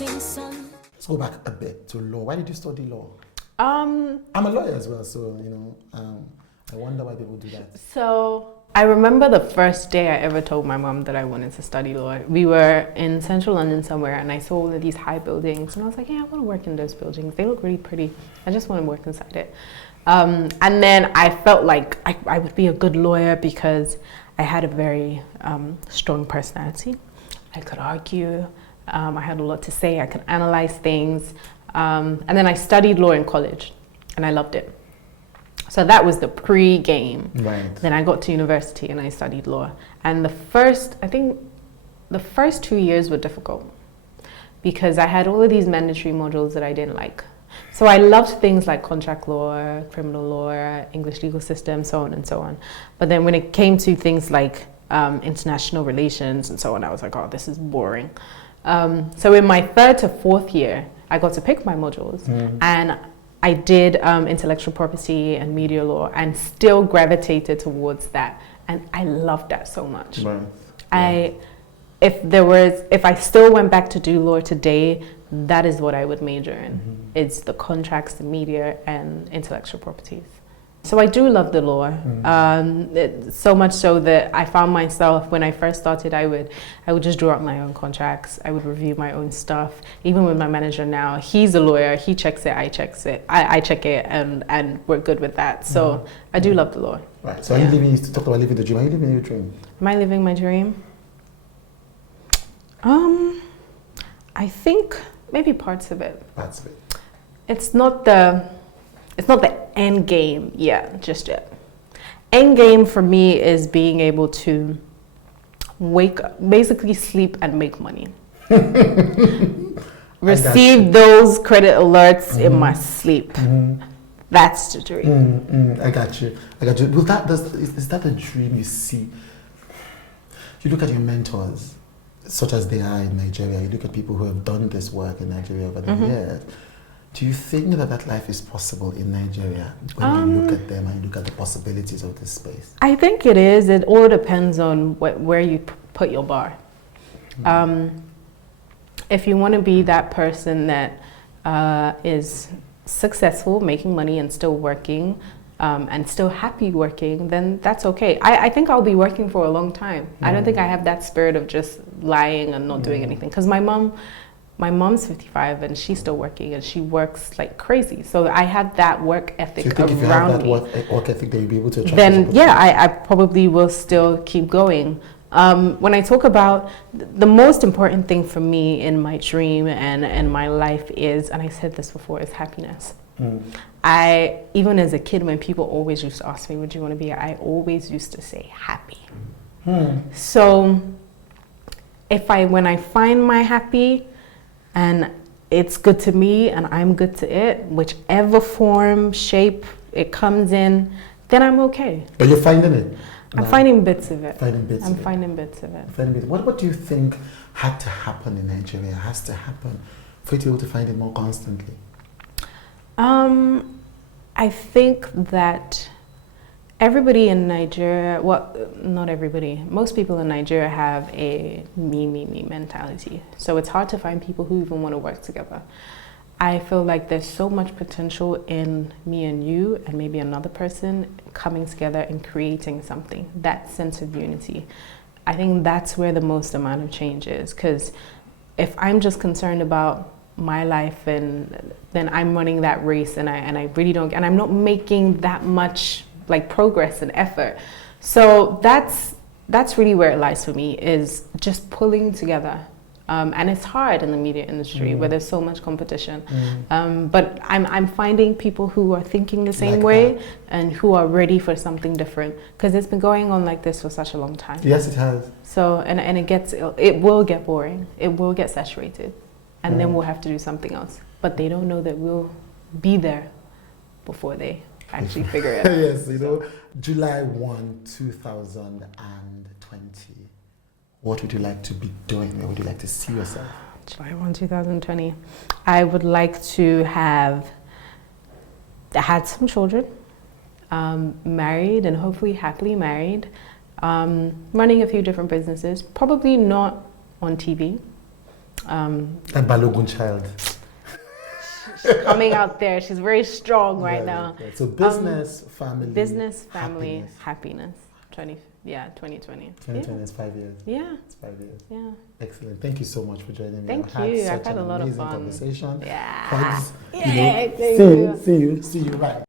Let's go back a bit to law. Why did you study law? Um, I'm a lawyer as well, so I wonder why people do that. So I remember the first day I ever told my mom that I wanted to study law. We were in central London somewhere, and I saw all of these high buildings, and I was like, yeah, I want to work in those buildings. They look really pretty. I just want to work inside it. And then I felt like I would be a good lawyer because I had a very strong personality. I could argue. I had a lot to say. I could analyze things. And then I studied law in college, and I loved it. So that was the pre-game. Right. Then I got to university and I studied law. And I think the first 2 years were difficult because I had all of these mandatory modules that I didn't like. So I loved things like contract law, criminal law, English legal system, so on and so on. But then when it came to things like international relations and so on, I was like, oh, this is boring. So in my third to fourth year, I got to pick my modules, and I did intellectual property and media law, and still gravitated towards that, and I loved that so much. Right. If I still went back to do law today, that is what I would major in. It's the contracts, the media, and intellectual properties. So I do love the law, so much so that I found myself, when I first started, I would just draw up my own contracts. I would review my own stuff. Even with my manager now, he's a lawyer. He checks it, I check it, and we're good with that. So I do love the law. Right. So are you living? You talked about living the dream. Are you living your dream? Am I living my dream? I think maybe parts of it. Parts of it. It's not the end game just yet. End game for me is being able to basically sleep and make money. Receive those credit alerts in my sleep. That's the dream. I got you. Well, is that a dream you see? You look at your mentors, such as they are in Nigeria. You look at people who have done this work in Nigeria over the years. Do you think that life is possible in Nigeria when you look at them and you look at the possibilities of this space? I think it is. It all depends on where you put your bar. If you want to be that person that is successful, making money and still working, and still happy working, then that's okay. I think I'll be working for a long time. I don't think I have that spirit of just lying and not doing anything. Because my mom's 55 and she's still working, and she works like crazy. So I have that work ethic around me. If you have that work ethic, that you'll be able to attract then I probably will still keep going. When I talk about the most important thing for me in my dream and my life is, and I said this before, is happiness. Even as a kid, when people always used to ask me, what do you want to be? I always used to say happy. So when I find my happy, and it's good to me and I'm good to it, whichever form, shape it comes in, then I'm okay. But you're finding it? I'm finding bits of it. Finding bits of it. What do you think had to happen in Nigeria, has to happen for you to be able to find it more constantly? I think that everybody in Nigeria, well, not everybody, most people in Nigeria have a me mentality. So it's hard to find people who even want to work together. I feel like there's so much potential in me and you and maybe another person coming together and creating something, that sense of unity. I think that's where the most amount of change is, because if I'm just concerned about my life, and then I'm running that race and I really don't, and I'm not making that much like progress and effort. So that's really where it lies for me, is just pulling together. And it's hard in the media industry where there's so much competition. But I'm finding people who are thinking the same way and who are ready for something different, because it's been going on like this for such a long time. Yes, it has. So and it will get boring. It will get saturated, and then we'll have to do something else. But they don't know that we'll be there before they actually figure it out. Yes, July 1, 2020. What would you like to be doing? Where would you like to see yourself? July 1, 2020. I would like to have had some children, married and hopefully happily married, running a few different businesses, probably not on TV. That Balogun child. She's coming out there. She's very strong right now. Right. So business, family, happiness. 2020. 2020 is 5 years. Yeah. It's 5 years. Yeah. Excellent. Thank you so much for joining me. Thank you. I've had a lot of fun. Conversation. Yeah. Hugs, Yeah. see you. Right.